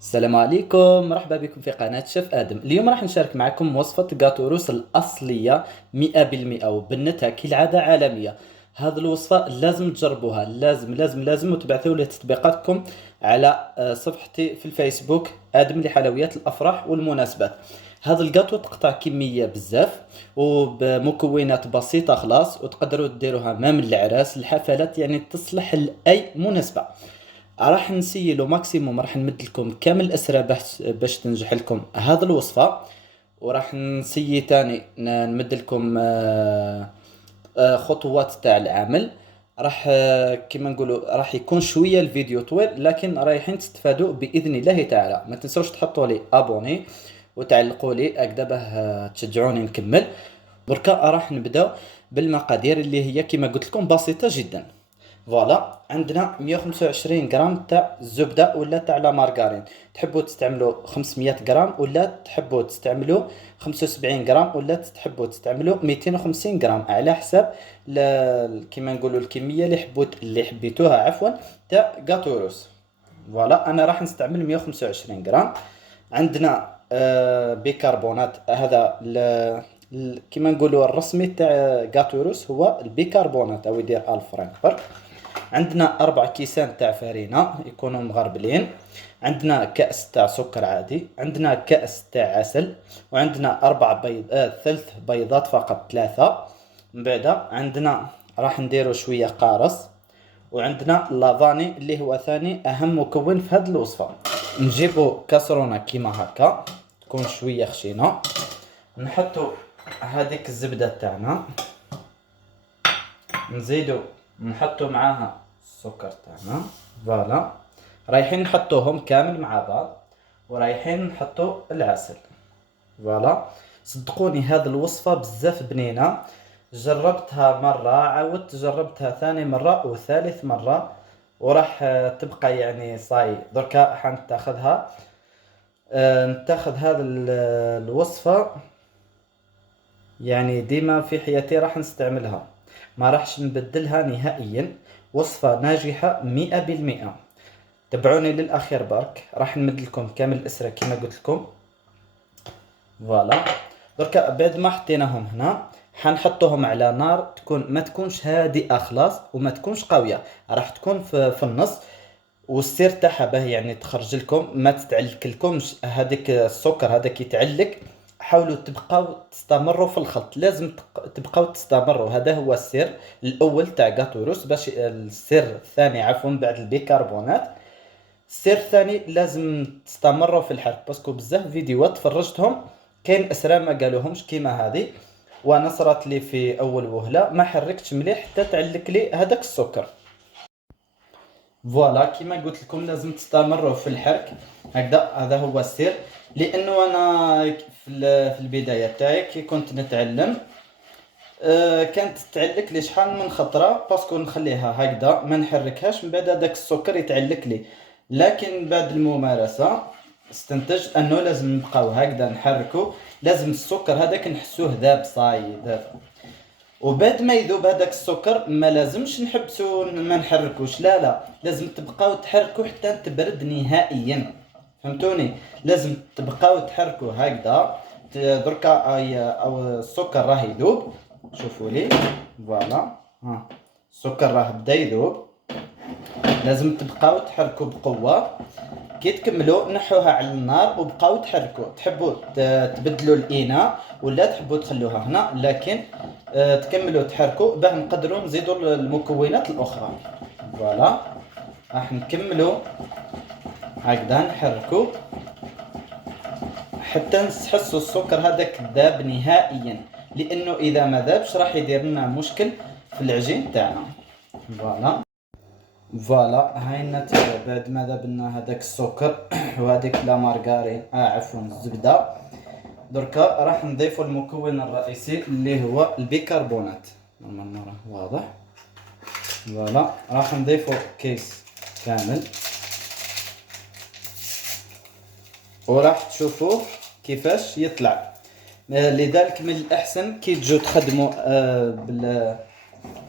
السلام عليكم، مرحبا بكم في قناة شيف آدم. اليوم راح نشارك معكم وصفة جاتوروس الأصلية 100%، وبنتها كالعادة عالمية. هذه الوصفة لازم تجربوها، لازم لازم لازم، وتبعثوا لي تطبيقاتكم على صفحتي في الفيسبوك آدم لحلويات الأفراح والمناسبات. هذا الجاتو تقطع كمية بزاف وبمكونات بسيطة خلاص، وتقدروا ديروها ما من العراس الحفلات، يعني تصلح لأي مناسبة. راح نسيلو ماكسيموم، راح نمد لكم كامل الاسرة باش تنجح لكم هذه الوصفة. وراح نسيي تاني نمد لكم خطوات تاع العمل. راح كما نقولوا راح يكون شوية الفيديو طويل، لكن رايحين تستفادوا بإذن الله تعالى. ما تنسوش تحطوا لي ابوني وتعلقوا لي هكذا باه تشجعوني نكمل. بركا راح نبداو بالمقادير اللي هي كما قلت لكم بسيطة جدا. فوالا، عندنا 125 غرام تاع الزبده ولا تاع لا مارغرين. تحبوا تستعملوا 500 غرام ولا تحبوا تستعملوا 75 غرام ولا تحبوا تستعملوا 250 غرام، على حساب كيما نقولوا الكميه اللي حبيتوها عفوا تاع غاتوروس. فوالا، انا راح نستعمل 125 غرام. عندنا بيكربونات. هذا كيما نقولوا الرسمي تاع غاتوروس هو البيكربونات، او يدير 1000 فرنك برك. عندنا 4 كيسان تاع فرينة يكونوا مغربلين. عندنا كأس تاع سكر عادي. عندنا كأس تاع عسل. وعندنا 3 بيضات فقط، 3. من بعد عندنا راح نديرو شوية قارص. وعندنا لافاني اللي هو ثاني أهم مكون في هذه الوصفة. نجيبو كاسرونة كيما هكا، تكون شوية خشينة. نحطو هذيك الزبدة تاعنا، نزيدو نحطو معاها السكر تاعنا. فوالا، رايحين نحطوهم كامل مع بعض، ورايحين نحطو العسل. فوالا، صدقوني هذه الوصفة بزاف بنينة. جربتها مرة، عاودت جربتها ثاني مرة وثالث مرة، وراح تبقى يعني صاي دركا حنتاخذها. نتاخذ هذا الوصفة، يعني ديما في حياتي راح نستعملها، ما راحش نبدلها نهائيا. وصفة ناجحة 100%. تابعوني للأخير برك، راح نمد لكم كامل الأسرة كما قلت لكم. فوالا، دركا بعد ما حطيناهم هنا حنحطوهم على نار تكون ما تكونش هادئة خلاص، وما تكونش قوية، راح تكون في النص. والسير تاعها باه يعني تخرج لكم ما تتعلك لكمش هذاك السكر هذاك يتعلك. حاولوا تبقاو تستمروا في الخلط، لازم تبقاو تستمروا، هذا هو السر الاول تاع غاتوروس. باش السر الثاني عفوا بعد البيكربونات، السر الثاني لازم تستمروا في الحرك، باسكو بزاف فيديوهات تفرجتهم كاين اسرار ما قالوهمش كيما هذه. وانا صرات لي في اول وهله ما حركتش مليح حتى تعلق لي هذاك السكر. فوالا، كيما قلت لكم لازم تستمروا في الحرك هكذا، هذا هو السر. لانه انا في البدايه تاعي كي كنت نتعلم، كانت تعلق لي شحال من خطره، باسكو نخليها هكذا ما نحركهاش، من بعد هذاك السكر يتعلق لي. لكن بعد الممارسه استنتجت انه لازم نبقاو هكذا نحركو، لازم السكر هذاك نحسوه ذاب صاي ذاب. وبعد ما يذوب هذاك السكر ما لازمش نحبسو ما نحركوش، لا لا، لازم تبقاو تحركوا حتى تبرد نهائيا. فهمتوني؟ لازم تبقاو تحركوا هكذا. دركا او السكر راه يذوب، شوفوا لي. فوالا، ها السكر راه بدا يذوب. لازم تبقاو تحركوا بقوة. كي تكملوا نحوها على النار وبقاو تحركوا. تحبوا تبدلوا الاناء ولا تحبوا تخلوها هنا، لكن تكملوا تحركوا باه نقدروا نزيدوا المكونات الاخرى. فوالا، راح نكملوا هكذا نحركوا حتى نحسوا السكر هذاك ذاب نهائيا، لانه اذا ما ذابش راح يدير لنا مشكل في العجين تاعنا. فوالا. فوالا، هاي النتيجة بعد ما ذبنا هذاك السكر وهذيك لا مارغرين عفوا الزبدة. دركا راح نضيفوا المكون الرئيسي اللي هو البيكربونات. نورمالمون راه واضح. فوالا، راح نضيفوا كيس كامل، وراح تشوفوه كيفاش يطلع. لذلك من الأحسن كي تجو تخدموا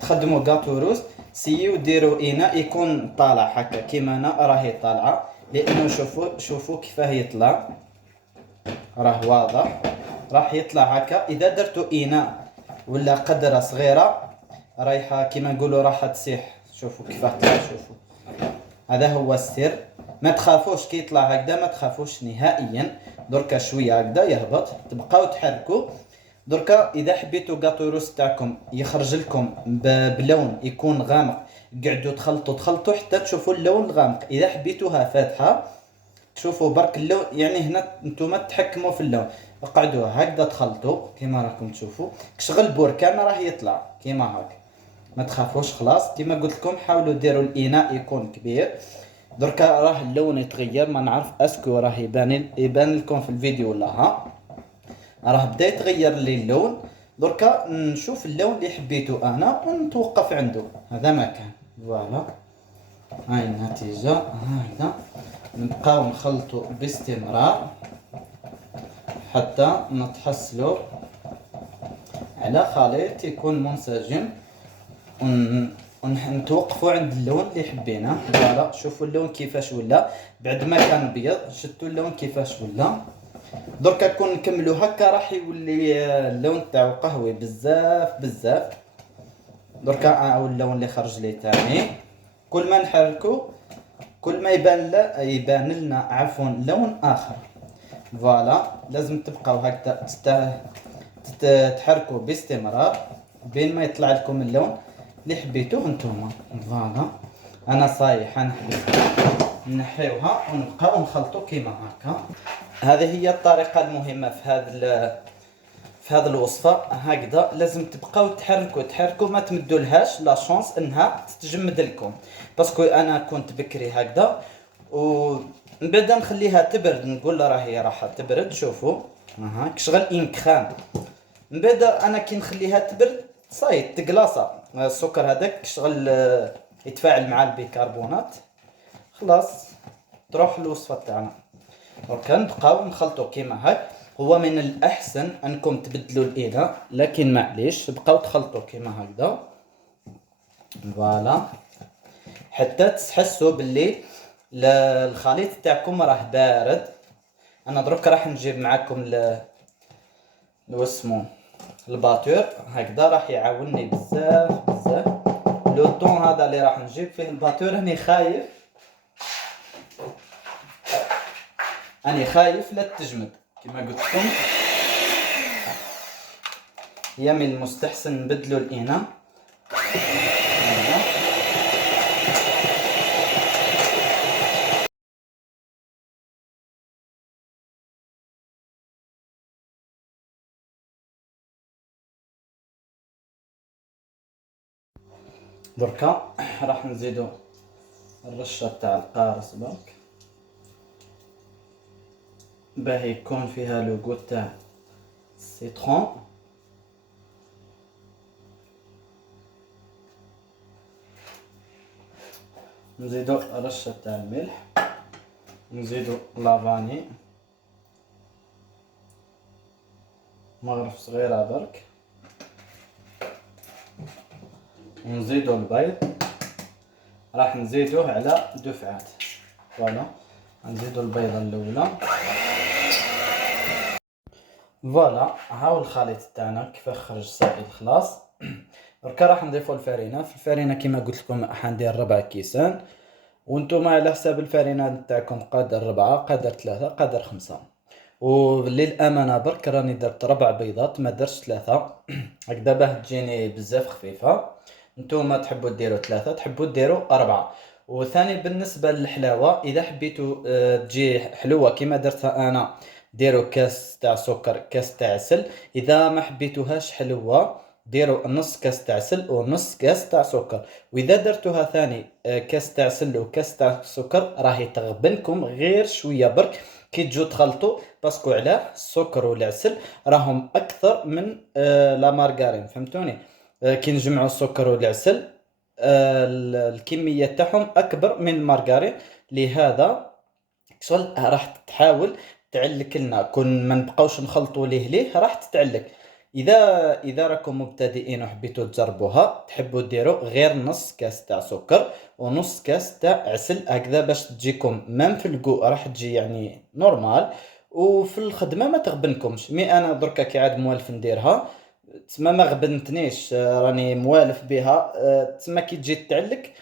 تخدموا غاتو روز، سيو ديروا اناء يكون طالع هكا كيما انا راهي طالعه، لانه شوفوا كيفاه يطلع، راه واضح. راح يطلع هكا. اذا درتو اناء ولا قدره صغيره رايحه كيما نقولوا راح تسيح. شوفوا كيفاه طلع. شوفوا هذا هو السر. ما تخافوش كي يطلع هكذا، ما تخافوش نهائيا. دركا شويه هكذا يهبط، تبقاو تحركوا. دركا اذا حبيتوا كاطو روس تاعكم يخرج لكم بلون يكون غامق، قعدوا تخلطوا حتى تشوفوا اللون الغامق. اذا حبيتوها فاتحه تشوفوا برك اللون، يعني هنا نتوما تحكموا في اللون. اقعدوا هكذا تخلطوا كيما راكم تشوفوا. كشغل بركان راه يطلع كيما هكا. ما تخافوش خلاص. كيما قلت لكم حاولوا ديروا الاناء يكون كبير. دركا راه اللون يتغير، ما نعرف اسكو راه يبان لكم في الفيديو ولا ها. راه بدا يتغير لي اللون. دركا نشوف اللون اللي حبيته انا ونتوقف عنده. هذا ما كان. فوالا هاي النتيجة هكذا. نبقاو نخلطوا باستمرار حتى نتحصلوا على خليط يكون منسجم، ونتوقفوا عند اللون اللي حبيناه. فوالا شوفوا اللون كيفاش ولا بعد ما كان ابيض. شفتوا اللون كيفاش ولا. دركا كون نكملوا هكا راح يولي اللون تاعو قهوي بزاف. دركا او اللون اللي خرج لي تاني. كل ما نحركوا كل ما يبان لنا عفوا لون اخر. فوالا لازم تبقاو هكذا تحركوا باستمرار بين ما يطلع لكم اللون اللي حبيتوه نتوما. فوالا انا صايح نحبس نحيوها ونبقاو نخلطوا كيما هكا. هذه هي الطريقه المهمه في هذه الوصفه. هكذا لازم تبقاو تحركوا ما تمدولهاش لا شانس انها تتجمد لكم. باسكو انا كنت بكري هكذا ومن بعد نخليها تبرد، نقول راهي راح تبرد. شوفوا كشغل انكخان. من بعد انا كي نخليها تبرد صاي تقلاصه السكر هذاك كشغل يتفاعل مع البيكربونات، خلاص تروح الوصفه تاعنا. دونك نبقاو نخلطوا كيما هاك. هو من الاحسن انكم تبدلوا الاناء، لكن معليش بقاو تخلطوا كيما هكذا. فوالا حتى تحسوا باللي الخليط تاعكم راه بارد. انا دروك راح نجيب معكم واسمو الباتور هكذا راح يعاونني بزاف. لو طون هذا اللي راح نجيب فيه الباتور راني خايف لا تجمد. كما قلت لكم هي من المستحسن نبدلوا الاناء. دركا راح نزيدو الرشه تاع القارص برك باه يكون فيها لوغو تاع السيترون. نزيدو رشه تاع الملح، نزيدو لافاني مغرف صغيره برك، ونزيدو البيض. راح نزيدوه على دفعات. فوالا نزيدو البيضه الاولى. فوالا هاو الخليط تاعنا كيف خرج سائل خلاص. دركا راح نضيفو الفرينه. في الفرينه كما قلت لكم حندير 4 كيسان، وانتم على حساب الفرينه تاعكم قادر 4 قادر 3 قادر 5. وللامانه برك راني درت 4 بيضات ما درتش 3 هكذا باه تجيني بزاف خفيفه. نتوما تحبوا ديروا 3 تحبوا ديروا 4. وثاني بالنسبه للحلاوه اذا حبيتوا تجي حلوه كما درتها انا ديروا كاس تاع سكر كاس تاع عسل. اذا ما حبيتوهاش حلوه ديروا نص كاس تاع عسل ونص كاس تاع سكر. واذا درتوها ثاني كاس تاع عسل وكاس تاع سكر راهي تغبنكم غير شويه برك كي تجو تخلطوا. باسكو علاه السكر والعسل راهم اكثر من لا مارغارين، فهمتوني؟ كي نجمعوا السكر والعسل الكميه تاعهم اكبر من المارغرين. لهذا راح تحاول تعلك لنا كون ما نبقاوش نخلطوا ليه راح تتعلك. اذا راكم مبتدئين وحبيتوا تجربوها، تحبوا ديروا غير نص كاس تاع سكر ونص كاس تاع عسل هكذا باش تجيكم مام في الكو راح تجي يعني نورمال، وفي الخدمه ما تغبنكمش. مي انا دركا كي عاد موالف نديرها تسمى ما غبنتنيش، راني موالف بها، تسمى كي تجي تعلك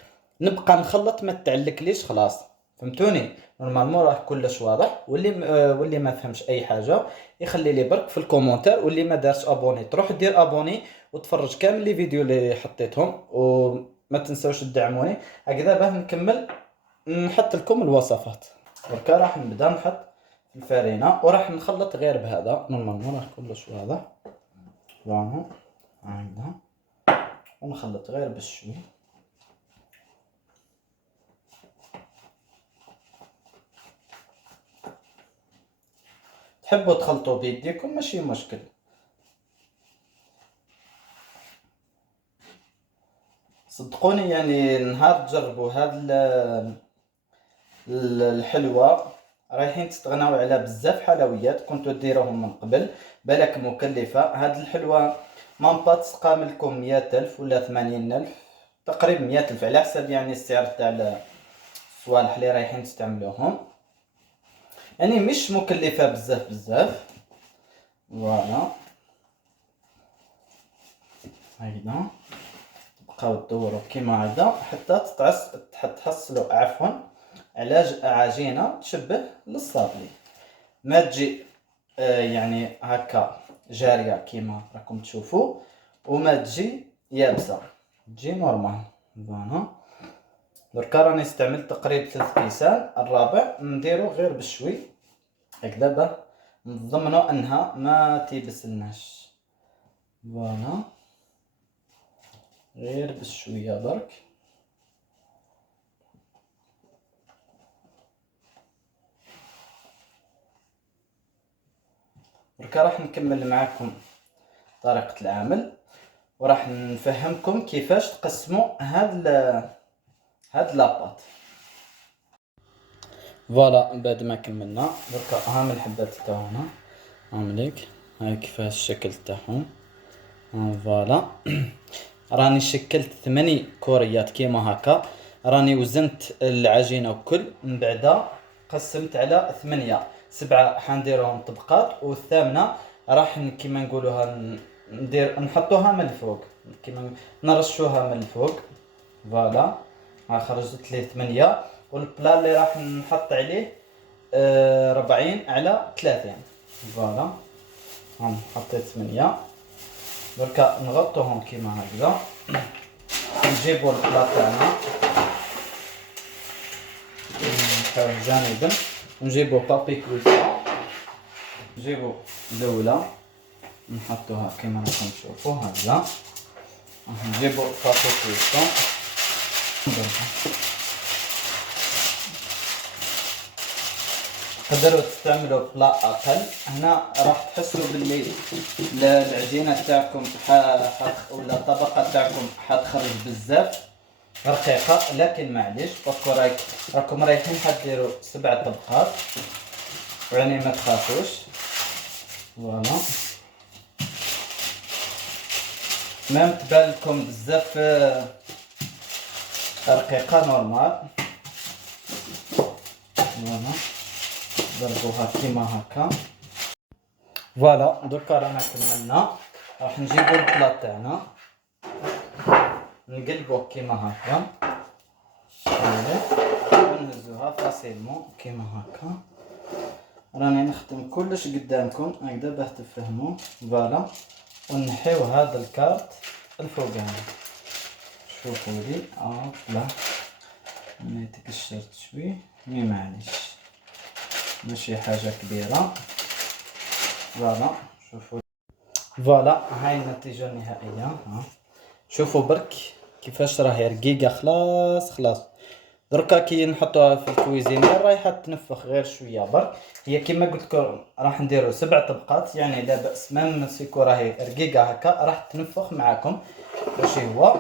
نبقى نخلط ما تعلكليش خلاص. فهمتوني؟ نورمالمون راه كلش واضح. واللي ما فهمش اي حاجه يخلي لي برك في الكومنتار، واللي ما دارش ابوني تروح دير ابوني وتفرج كامل لي فيديو اللي حطيتهم، وما تنسوش تدعموني هكذا باه نكمل نحط لكم الوصفات. دركا راح نبدا نحط الفارينه وراح نخلط غير بهذا، نورمالمون راه كلش واضح. فوالا هكذا ونخلط غير بالشوي. تحبوا تخلطوا بيديكم ماشي مشكل. صدقوني يعني نهار تجربوا هاد الحلوى رايحين تستغناو على بزاف حلويات كنتو ديروهم من قبل بالك مكلفة. هاد الحلوى مامبا تسقام لكم 100,000 ولا 80,000 تقريبا، 100,000 على حسب يعني السعر تاع الصوالح اللي رايحين تستعملوهم، يعني مش مكلفة بزاف بزاف. فوالا هكذا تبقاو تدوروا كيما هكذا حتى تحصلوا عفوا على عجينة تشبه للصابلي، ما تجي يعني هكا جارية كيما راكم تشوفوا، وما تجي يابسة، تجي نورمال. فوالا دركا راني استعملت تقريبا 3 كيسان، الرابع نديرو غير بشوي هكذا باه نضمنوا انها ما تيبسلناش. فوالا غير بشويه برك. دركا راح نكمل معكم طريقة العمل وراح نفهمكم كيفاش تقسموا هاد لاباط. فوالا بعد ما كملنا دركا هام الحبات تاعنا هامليك، هاي كيفاش الشكل تاعهم. فوالا راني شكلت 8 كوريات كيما هكا، راني وزنت العجينة وكل من بعد قسمت على 8، 7 حنديرهم طبقات والثامنة راح كيما نقولوها نحطوها من الفوق، كيما نرشوها من الفوق. فوالا ها خرجت لي 8، والبلا اللي راح نحط عليه 40 على 30. فوالا هم حطيت 8. دركا نغطوهم كيما هكذا، نجيبو البلا تاعنا نحطوه جانبا، ونجيبو بابي كويسون، نجيبو الاولى نحطوها كيما راكم تشوفوا هكذا، نجيبو بابي كويسون تقدروا تستعملوا بلا اقل. هنا راح تحسوا باللي العجينه تاعكم ولا الطبقه تاعكم حتخرج بزاف رقيقه، لكن معليش باسكو راكم رايحين حديروا 7 طبقات يعني ما تخافوش. فوالا مام تبان لكم بزاف رقيقه نورمال. فوالا ضربوها كيما هكا. فوالا دركا رانا كملنا، راح نجيبو البلا تاعنا نقلبوه كيما هكا ونهزوها فاسيلمون كيما هكا. راني نخدم كلش قدامكم هكذا باه تفهموا. فوالا ونحيو هذا الكارت الفوقاني، شوفوا لي لا انا تكشرت شوي مي معليش ماشي حاجه كبيره. فوالا شوفوا، فوالا هاي النتيجه النهائيه. شوفوا برك كيفاش راهي رقيقه خلاص. دركا كي نحطوها في الكويزينير رايحه تنفخ غير شويه برك. هي كيما قلت لكم راح نديروا 7 طبقات يعني لا باس، مام سيكو راهي رقيقه هكا راح تنفخ معاكم. واش هو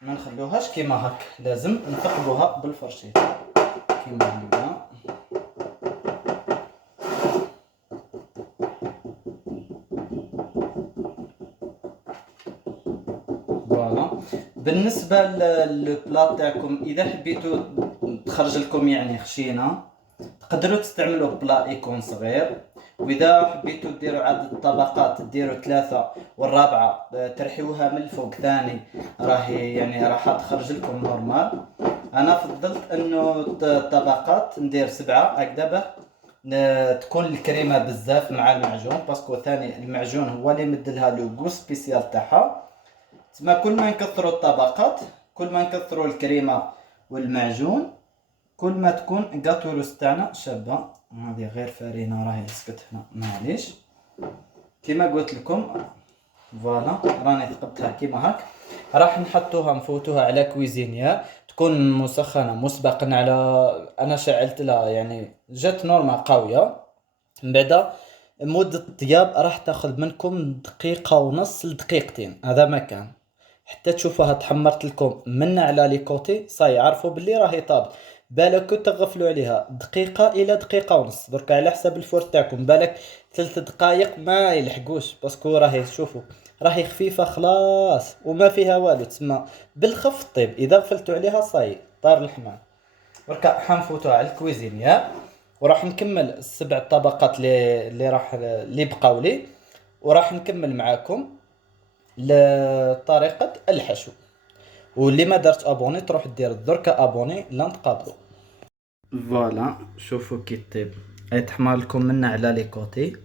ما نخلوهاش كيما هكا، لازم نثقبوها بالفرشيط كيما هكا. بالنسبه للبلاط تاعكم اذا حبيتوا تخرج لكم يعني خشينه تقدروا تستعملوا بلا يكون صغير، واذا حبيتوا ديروا عدد الطبقات ديروا 3 والرابعه ترحيوها من الفوق ثاني راهي يعني راح تخرج لكم نورمال. انا فضلت انه طبقات ندير 7 هكذا تكون الكريمه بزاف مع المعجون، باسكو ثاني المعجون هو اللي مدلها لو غو سبيسيال تاعها. تما كل ما نكثروا الطبقات كل ما نكثروا الكريمه والمعجون كل ما تكون غاتوروس تاعنا شابه. هذه غير فرينه راهي سكت هنا معليش. كما قلت لكم فوالا راني ثقبتها كيما هاك. راح نحطوها نفوتوها على كويزينيا تكون مسخنه مسبقا على، انا شعلت لها يعني جات نورمال قويه. من بعد مدة الطياب راح تاخذ منكم دقيقة ونص لدقيقتين، هذا ما كان حتى تشوفوها تحمرت لكم من على لي كوتي صاي عرفوا باللي راهي طابت. بالك تغفلوا عليها دقيقة الى دقيقة ونص درك على حساب الفور تاعكم، بالك 3 دقائق ما يلحقوش باسكو راهي شوفوا راهي خفيفة خلاص وما فيها والو، تسمى بالخف طيب. اذا غفلتوا عليها صاي طار الحمام. بركا حنفوتوها على الكويزينيا وراح نكمل السبع طبقات اللي بقاو لي، وراح نكمل معاكم لطريقة الحشو. واللي ما درت ابوني تروح دير دركا ابوني لا نتقابلوا. فوالا شوفوا كي طيب يتحمر لكم منا على لي كوتي.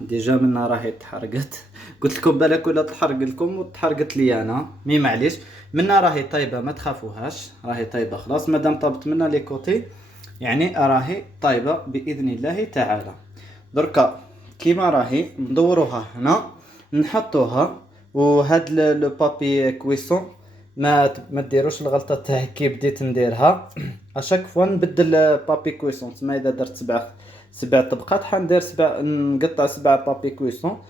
ديجا منا راهي تحرقت قلت لكم بالك ولا تحرق لكم وتحرقت لي انا مي معليش. منا راهي طيبه ما تخافوهاش راهي طيبه خلاص مادام طابت منا لي كوتي يعني راهي طيبه باذن الله تعالى. دركا كيما راهي ندوروها هنا نحطوها. وهاد لو بابي كويسون ما ديروش الغلطه تاعي كي بديت نديرها اشاك فوا نبدل بابي كويسون. تما اذا درت 7 طبقات حندير 7 نقطع 7 بابي كويسون.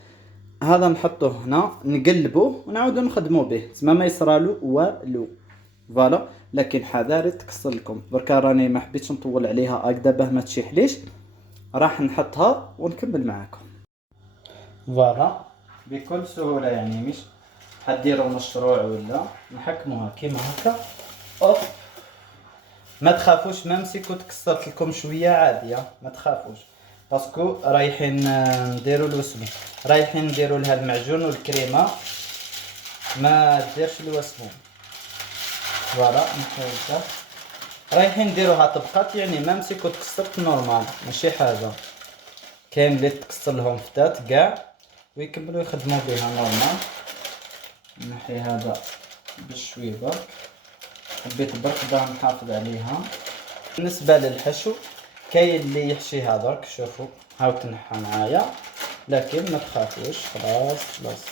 هذا نحطوه هنا نقلبوه ونعاودو نخدمو به تما ما يصرالو والو. فوالا لكن حذاري تكسر لكم. بركا راني ما حبيتش نطول عليها هكذا باه ما تشيحليش. راح نحطها ونكمل معاكم. فوالا بكل سهوله يعني مش حديروا مشروع ولا نحكموها كيما هكا. اوف ما تخافوش ممسكو تكسرت لكم شويه عاديه ما تخافوش باسكو رايحين نديروا الوسمي رايحين نديروا لها المعجون والكريمه ما ديرش الوسمي. فوالا نحاول رايحين نديروها طبقات يعني ممسكو تكسرت نورمال ماشي حاجه. كاين اللي تكسر لهم فتات كاع ويكملوا يخدموا بها نورمال. نحي هذا بشوي برك حبيت برك باه نحافظ عليها. بالنسبه للحشو كاين اللي يحشيها درك شوفوا هاو تنحى معايا لكن ما تخافوش خلاص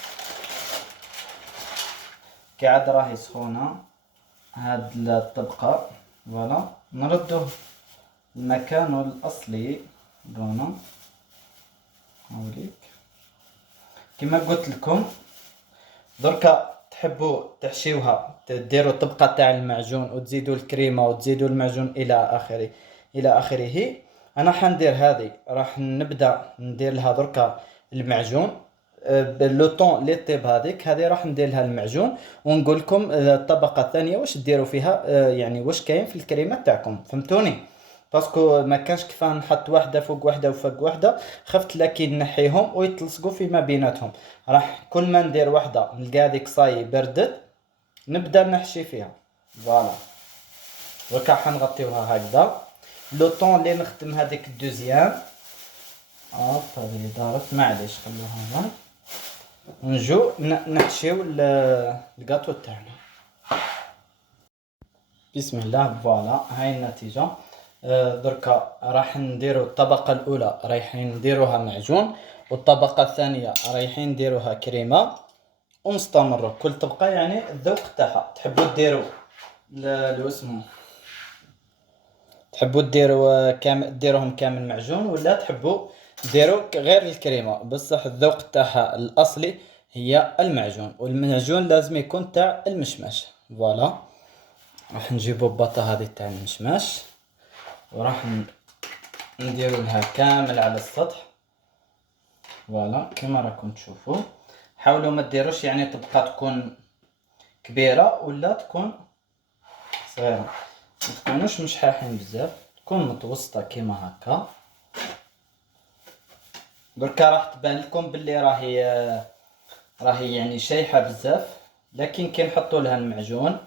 كي عاد راهي سخونه هاد الطبقه. فوالا نردوه لمكانه الاصلي. فوالا هاوليك كما قلت لكم دركا تحبوا تحشيوها تديروا الطبقه تاع المعجون وتزيدوا الكريمه وتزيدوا المعجون الى اخره. انا حندير هذه راح نبدا ندير لها دركا المعجون لو طون لي طيب هذه راح ندير لها المعجون ونقول لكم الطبقه الثانيه واش ديروا فيها يعني واش كاين في الكريمه تاعكم فهمتوني. باسكو ما كانش كيفاه نحط واحده فوق واحده وفوق واحده خفت لكن نحيهم ويتلصقوا فيما بيناتهم. راح كل ما ندير واحده نلقى هذيك صاي بردت نبدا نحشي فيها. فوالا وكا حنغطيوها هكذا لو طون اللي نخدم هذيك الدوزيام. هذه دارت معليش خلوها هنا ونجو نحشيو الكاطو تاعنا. بسم الله. فوالا هاي النتيجه. دركا راح نديرو الطبقه الاولى رايحين نديروها معجون والطبقه الثانيه رايحين نديروها كريمه ونستمروا كل طبقه يعني الذوق تاعها. تحبوا ديروا لو اسمه تحبوا ديروهم كامل معجون ولا تحبوا ديروا غير الكريمه بصح الذوق تاعها الاصلي هي المعجون والمعجون لازم يكون تاع المشماش. فوالا راح نجيبوا البطه هذه تاع المشماش وراح نديروا لها كامل على السطح. فوالا كما راكم تشوفوا حاولوا ما ديروش يعني طبقه تكون كبيره ولا تكون صغيره، ما تكونوش مشحاحين بزاف، تكون متوسطه كيما هكا. دركا راح تبان لكم باللي راهي يعني شايحه بزاف، لكن كي نحطوا لها المعجون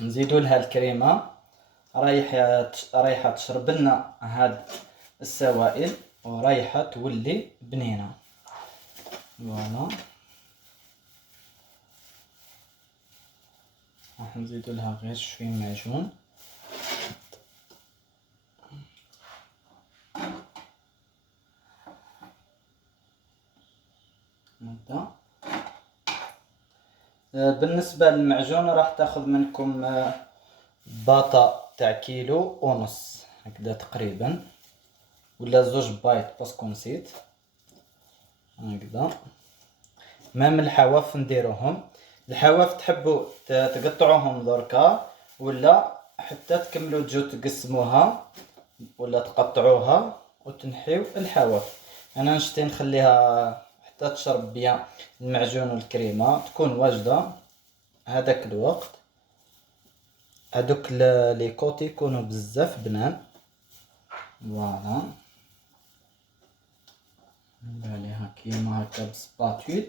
نزيدوا لها الكريمه رايحه تشرب لنا هاد السوائل ورايحه تولي بنينه. فوالا راح نزيدوا لها غير شويه معجون. هكذا. بالنسبه للمعجون راح تاخذ منكم باطا تاع كيلو ونص هكذا تقريبا، ولا زوج بايط باسكو نسيت هكذا. مام الحواف نديروهم، الحواف تحبوا تقطعوهم دركا ولا حتى تكملوا تجو تقسموها ولا تقطعوها وتنحيو الحواف. انا نشتي نخليها حتى تشرب بيان المعجون والكريمه تكون واجده هذاك الوقت. هادوك لي كوتي يكونوا بزاف بنان. فوالا ندير عليها كيما هكا بسباتول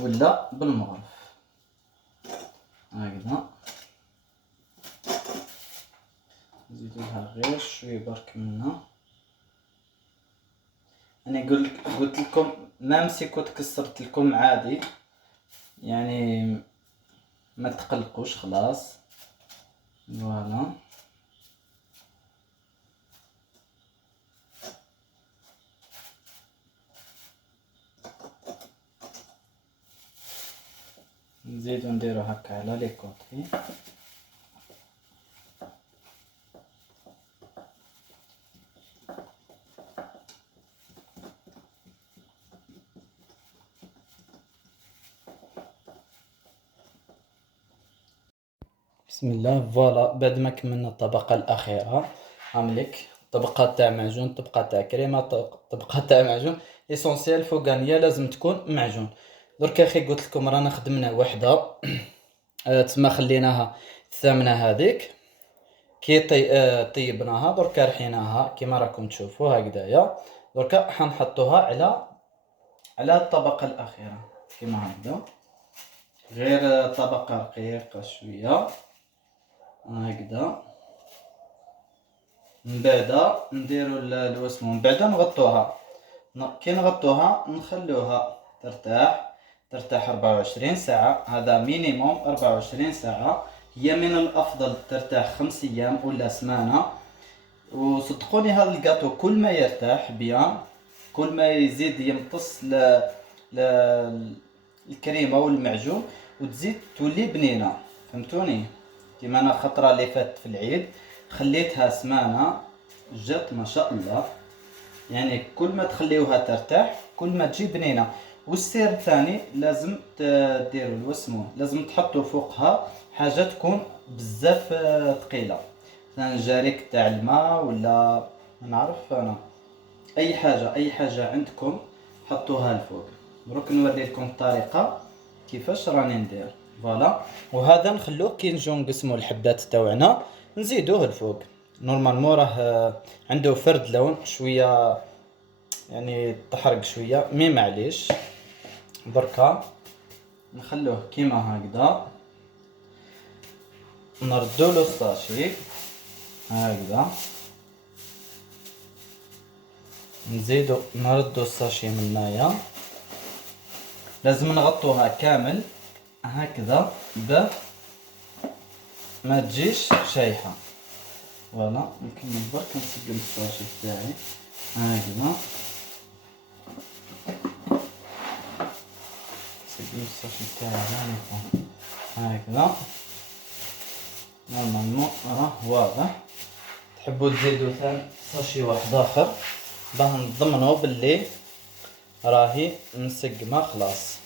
ولا بالمغرف هكذا. نزيدو لها غير شويه برك منها. انا قلت لكم مامسي كنت كسرت لكم عادي، يعني ما تقلقوش خلاص. فوالا نزيدو نديرو هكا على لي كوتي. بسم الله. فوالا بعد ما كملنا الطبقه الاخيره عاملك طبقه تاع معجون، طبقه تاع كريمه، طبقه تاع معجون. ليسونسيال فوقانيه لازم تكون معجون. درك اخي قلت لكم رانا خدمنا وحده تما خليناها الثامنه هذيك كي طيبناها. درك رحيناها كيما راكم تشوفوا هكذايا. درك حنحطوها على الطبقه الاخيره كيما هكذا، غير طبقه رقيقه شويه هكذا. من بعد نديرو الوسمو، من بعد نغطوها. كي نغطوها نخلوها ترتاح 24 ساعة. هذا مينيموم 24 ساعة. هي من الأفضل ترتاح 5 أيام ولا سمانة. وصدقوني هذا الجاتو كل ما يرتاح بيان كل ما يزيد يمتص الكريمة والمعجون وتزيد تولي بنينة. فهمتوني؟ كيما انا خطرة اللي فات في العيد خليتها سمانة جات ما شاء الله. يعني كل ما تخليوها ترتاح كل ما تجي بنينة. والسير الثاني لازم ديروا الوسمو، لازم تحطوا فوقها حاجة تكون بزاف ثقيلة، مثلا جاريك تاع الماء ولا ما نعرف انا اي حاجة عندكم حطوها الفوق. دروك نوري لكم الطريقة كيفاش راني ندير. فوالا وهذا نخلوه كي نجو نقسمو الحبات تاوعنا نزيدوه الفوق. نورمالمون راه عنده فرد لون شويه يعني تحرق شويه مي معليش. بركا نخلوه كيما هكذا نردو له الساشي هكذا. نزيدو نردو الساشي من هنايا. لازم نغطوها كامل هكذا ما تجيش شايحه. فوالا نكمل برك نسقم الساشي تاعي هكذا. نسقم الساشي تاعي هكذا. نورمالمون راه واضح. تحبوا تزيدوا ثاني ساشي واحد اخر باه نضمنوا باللي راهي مسقمه خلاص.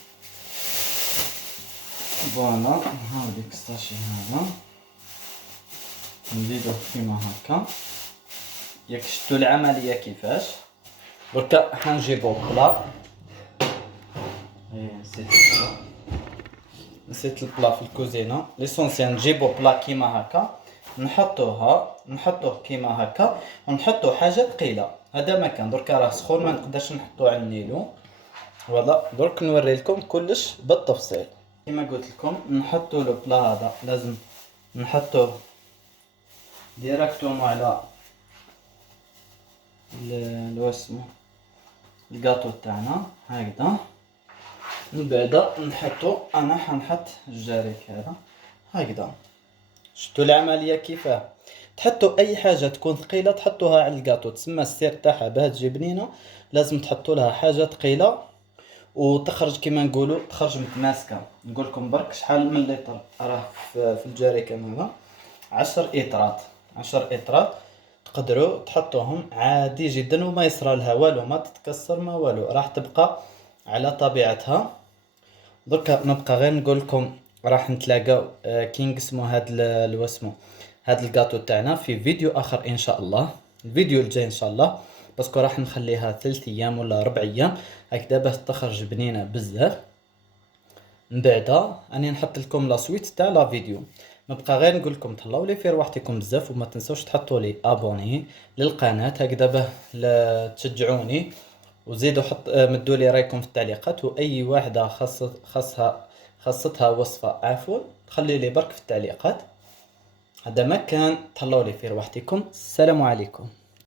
فوالا ها ديك الساشي هذا نزيدوه كيما هكا. ياك شفتوا العمليه كيفاش. دركا حنجيبو بلا نسيت نسيت البلا في الكوزينه. ليسونسيال نجيبو بلا كيما هكا، نحطوه كيما هكا، ونحطو حاجه ثقيله. هذا ما كان دركا راه سخون ما نقدرش نحطو على النيلو. فوالا درك نوري لكم كلش بالتفصيل. كما قلت لكم نحطو لو بلا هذا لازم نحطوه ديراكتومون على اسمه الكاطو تاعنا هكذا. من بعد نحطو، انا حنحط الجريك هذا هكذا. شفتوا العمليه كيفاه؟ تحطوا اي حاجه تكون ثقيله تحطوها على الكاطو، تسمى السير تاعها باه تجي بنينه لازم تحطوا لها حاجه ثقيله وتخرج كيما نقولوا تخرج متماسكه. نقول لكم برك شحال من لتر راه في الجريكان هذا. 10 اطرات، 10 اطرات تقدروا تحطوهم عادي جدا وما يصرى لها والو، ما تتكسر ما والو، راح تبقى على طبيعتها. دركا نبقى غير نقول لكم راح نتلاقاو كي نقسموا هاد واسمو هاد الكاطو تاعنا في فيديو اخر ان شاء الله. الفيديو الجاي ان شاء الله باسكو راح نخليها 3 ايام ولا 4 ايام هكذا باش تخرج بنينه بزاف. من بعد اني نحط لكم لا سويت تاع لا فيديو. نبقى غير نقول لكم تهلاو لي في رواحتكم بزاف، وما تنسوش تحطوا لي ابوني للقناه هكذا باه تشجعوني، وزيدوا حط مدوا لي رايكم في التعليقات، واي واحده خاصتها وصفه عفوا خلي لي برك في التعليقات. هذا ما كان، تهلاو لي في رواحتكم، السلام عليكم.